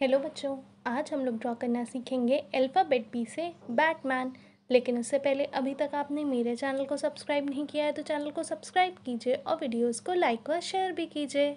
Hello बच्चों, आज हम लोग ड्रॉ करना सीखेंगे अल्फ़ाबेट बी से बैटमैन। लेकिन उससे पहले अभी तक आपने मेरे चैनल को सब्सक्राइब नहीं किया है तो चैनल को सब्सक्राइब कीजिए और वीडियोस को लाइक व शेयर भी कीजिए।